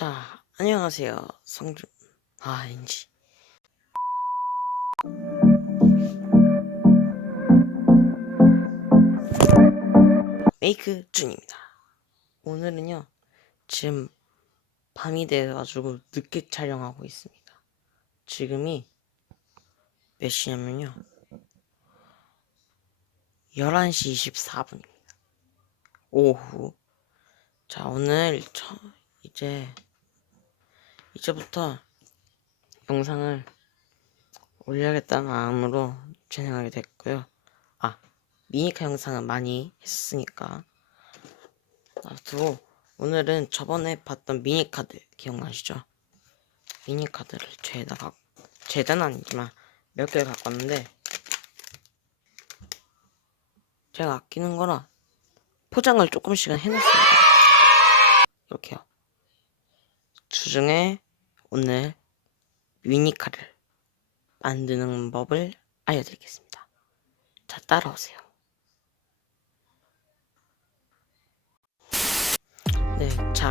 자, 안녕하세요. 성준. 아, 아닌지. 메이크 준입니다. 오늘은요, 지금 밤이 돼가지고 늦게 촬영하고 있습니다. 지금이 몇 시냐면요, 11시 24분입니다. 오후. 자, 오늘 저, 이제 이제부터 영상을 올려야겠다는 마음으로 진행하게 됐고요. 아, 미니카 영상은 많이 했으니까 놔두고 오늘은 저번에 봤던 미니카드 기억나시죠? 미니카드를 죄에다가 죄는 아니지만 몇 개 갖고 왔는데 제가 아끼는 거라 포장을 조금씩은 해놨습니다. 이렇게요. 주중에 오늘 미니카를 만드는 법을 알려드리겠습니다. 자, 따라오세요. 네, 자,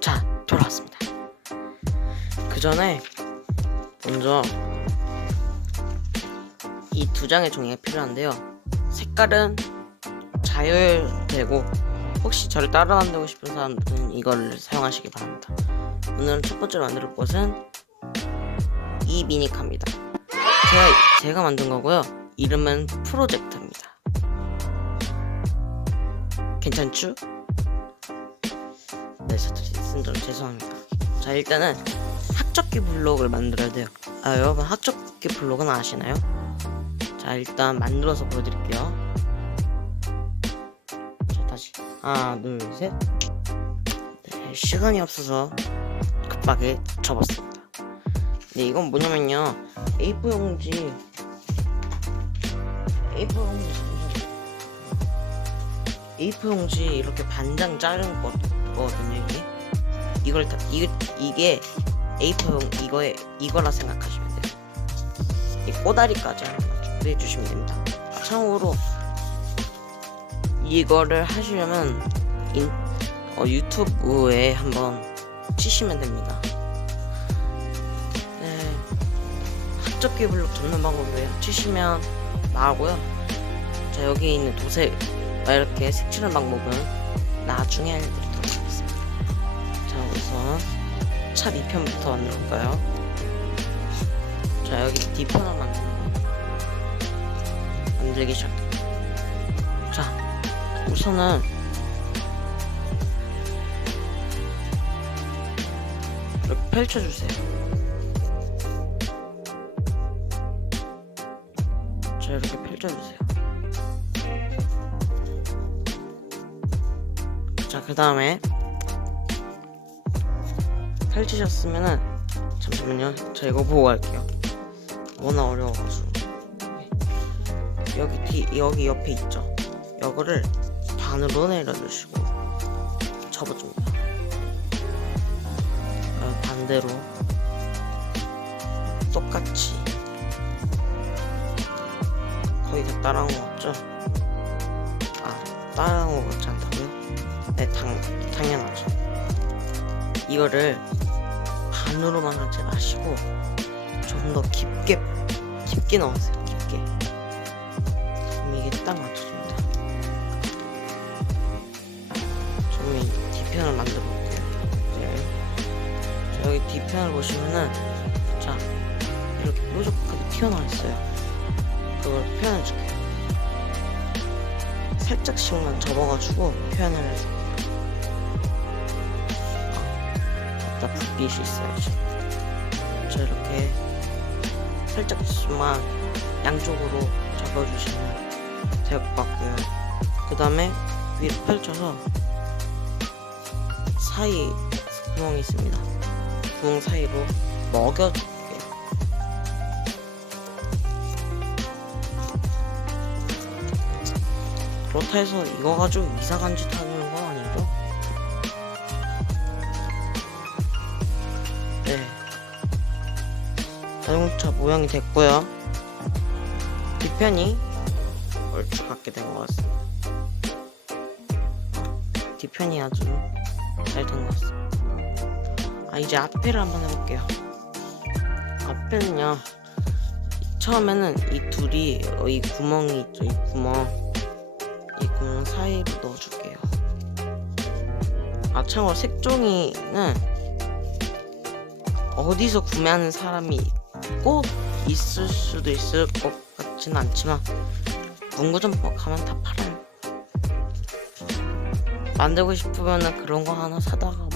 자, 돌아왔습니다. 그 전에 먼저 이 두 장의 종이가 필요한데요. 색깔은 자율되고 혹시 저를 따라한다고 싶은 사람들은 이걸 사용하시기 바랍니다. 오늘 첫 번째로 만들 것은 이 미니카입니다. 제가, 제가 만든 거고요. 이름은 프로젝트입니다. 괜찮죠? 네, 쓴대로 죄송합니다. 자, 일단은 학적기 블록을 만들어야 돼요. 아, 여러분 학적기 블록은 아시나요? 자, 일단 만들어서 보여드릴게요. 자, 다시 하나, 둘, 셋. 네, 시간이 없어서 급하게 접었습니다. 네, 이건 뭐냐면요. A4 용지 A4 용지 A4 용지 이렇게 반장 자른 거- 거거든요, 이게. 이걸 다 이, 이게 A4 용 이거에 이거라 생각하시면 돼요. 이 꼬다리까지 하나만 준비해 주시면 됩니다. 참고로 이거를 하시려면 인, 어, 유튜브에 한번 치시면 됩니다. 네, 학적기 블록 접는 방법이에요. 치시면 나오고요. 자 여기 있는 도색 이렇게 색칠하는 방법은 나중에 알려드리도록 하겠습니다. 자 우선 차 밑편부터 만들어볼까요? 자 여기 뒤편을 거 만들기 시작. 자 우선은 펼쳐주세요. 자 이렇게 펼쳐주세요. 자 그 다음에 펼치셨으면은 잠시만요. 저 이거 보고 갈게요. 워낙 어려워가지고 여기 뒤 여기 옆에 있죠. 이거를 반으로 내려주시고 접어줍니다. 어, 반대로. 똑같이. 거의 다 따라한 것 같죠? 아 따라한 것 같지 않다고요? 네 당, 당연하죠. 이거를 반으로만 하지 마시고 좀 더 깊게 깊게 넣으세요 깊게. 그럼 이게 딱 맞춰줍니다. 저는 이 뒤편을 만들어 여기 뒤편을 보시면은 자 이렇게 뾰족하게 튀어나와 있어요. 그걸 표현해 줄게요. 살짝씩만 접어가지고 표현을 해서 아, 나 불빛이 있어야지 자 이렇게 살짝만 양쪽으로 접어주시면 될 것 같고요. 그 다음에 위로 펼쳐서 사이 구멍이 있습니다 구멍 사이로 먹여줄게요 그렇다 해서 이거 가지고 이상한 짓 하는 건 아니죠? 네. 자동차 모양이 됐고요. 뒤편이 얼추 같게 된 것 같습니다. 뒤편이 아주 잘 된 것 같습니다. 아 이제 앞에를 한번 해볼게요. 앞에는요. 처음에는 이 둘이 어, 이 구멍이 있죠. 이 구멍 이 구멍 사이로 넣어줄게요. 아 참고로 색종이는 어디서 구매하는 사람이 꼭 있을 수도 있을 것 같진 않지만 문구점 가면 다 팔아요. 만들고 싶으면 그런 거 하나 사다가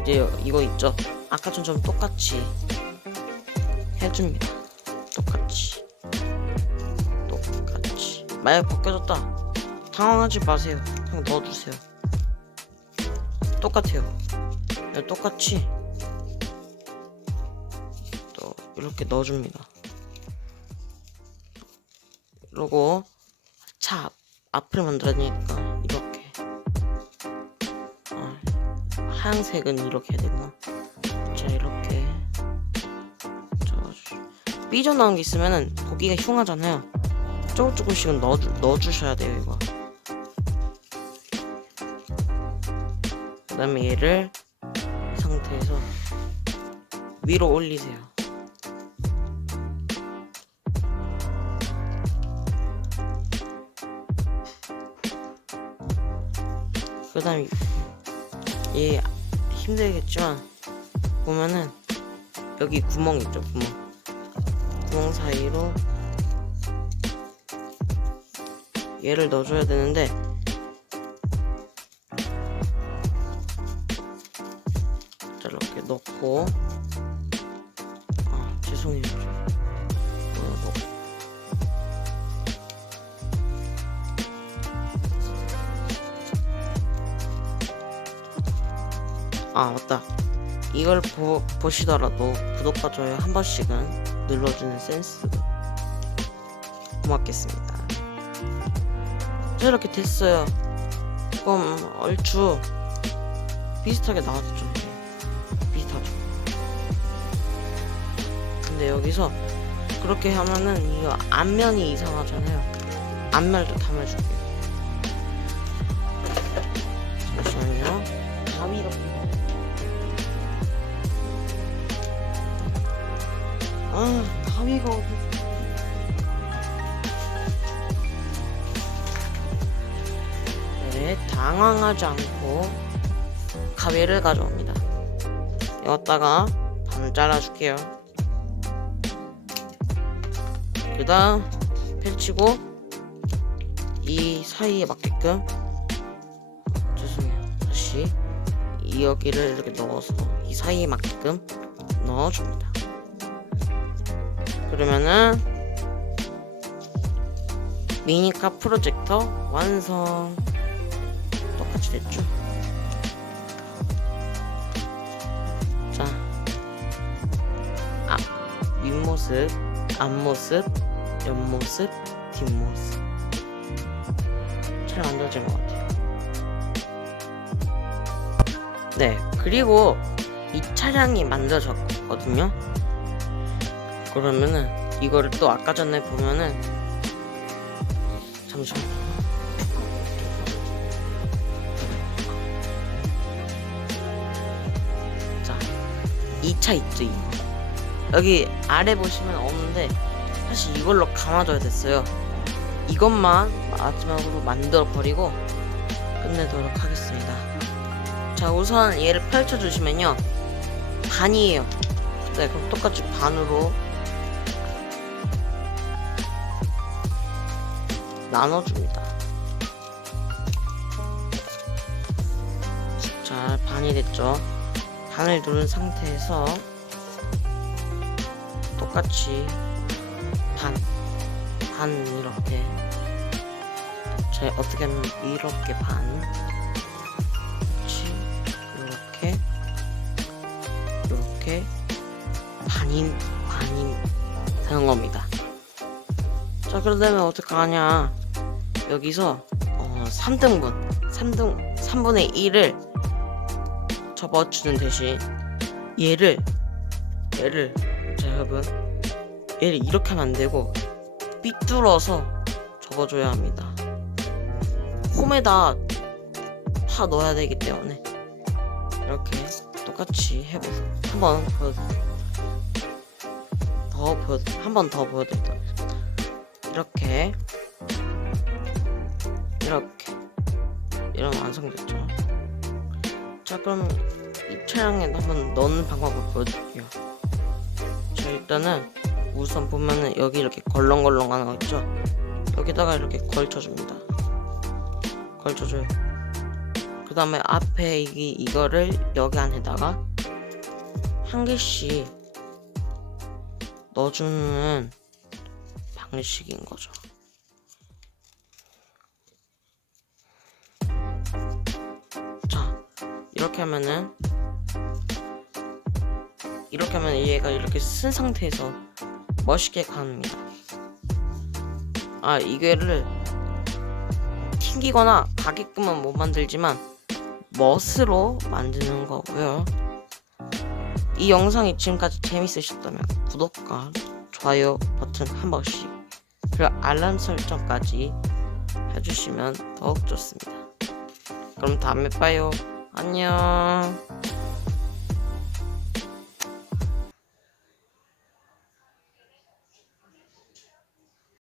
이제 이거 있죠? 아까 전좀 똑같이 해줍니다. 똑같이. 똑같이. 만약 벗겨졌다. 당황하지 마세요. 그냥 넣어주세요. 똑같아요. 네, 똑같이 또 이렇게 넣어줍니다. 그리고 차 앞을 만들어야 되니까 하얀색은 이렇게 해야 되구나. 자 이렇게 저 삐져나온 게 있으면은 보기가 흉하잖아요. 조금 조금씩은 넣어, 넣어주셔야 돼요 이거. 그 다음에 얘를 이 상태에서 위로 올리세요. 그 다음에 얘 힘들겠지만 보면은 여기 구멍 있죠 구멍. 구멍 사이로 얘를 넣어줘야 되는데 자 이렇게 넣고. 아 죄송해요 아 맞다. 이걸 보, 보시더라도 구독과 좋아요 한 번씩은 눌러주는 센스 고맙겠습니다. 자 이렇게 됐어요. 조금 얼추 비슷하게 나왔죠 비슷하죠. 근데 여기서 그렇게 하면은 이거 앞면이 이상하잖아요. 앞면도 담아줄게요. 잠시만요. 가위로 아 가위가 어디 네 당황하지 않고 가위를 가져옵니다. 여기다가 반을 잘라줄게요. 그 다음 펼치고 이 사이에 맞게끔 죄송해요. 다시 이 여기를 이렇게 넣어서 이 사이에 맞게끔 넣어줍니다 그러면은 미니카 프로젝터 완성. 똑같이 됐죠? 자 앞, 윗모습 앞모습 옆모습 뒷모습. 잘 만들어진 것 같아요. 네 그리고 이 차량이 만들어졌거든요 그러면은 이거를 또 아까 전에 보면은 잠시만 자이 차 있죠 이. 여기 아래 보시면 없는데 사실 이걸로 감아줘야 됐어요. 이것만 마지막으로 만들어 버리고 끝내도록 하겠습니다. 자 우선 얘를 펼쳐 주시면요. 반이에요. 네 그럼 똑같이 반으로 나눠줍니다. 자, 반이 됐죠? 반을 누른 상태에서 똑같이 반, 반 이렇게 제 어떻게 하면 이렇게 반 이렇게 이렇게 반인 반인 되는 겁니다. 자 그러려면 어떡하냐 여기서 어, 3등분 3등 3분의 1을 접어주는 대신 얘를 얘를 자 여러분 얘를 이렇게 하면 안 되고 삐뚤어서 접어줘야 합니다 홈에다 파 넣어야 되기 때문에 이렇게 똑같이 해보세요. 한번 보여 더 보여 한번더 하겠습니다. 이렇게 이렇게 이런 완성됐죠. 자 그럼 이 차량에 한번 넣는 방법을 보여드릴게요. 자 일단은 우선 보면은 여기 이렇게 걸렁걸렁 하는 거 있죠? 여기다가 이렇게 걸쳐줍니다. 걸쳐줘요. 그 다음에 앞에 이, 이거를 여기 안에다가 한 개씩 넣어주는 방식인 거죠. 이렇게 하면은 이렇게 하면 얘가 이렇게 쓴 상태에서 멋있게 갑니다. 아, 이거를 튕기거나 가게끔은 못 만들지만 멋으로 만드는 거고요. 이 영상이 지금까지 재밌으셨다면 구독과 좋아요 버튼 한 번씩 그리고 알람 설정까지 해주시면 더욱 좋습니다. 그럼 다음에 봐요. 안녕.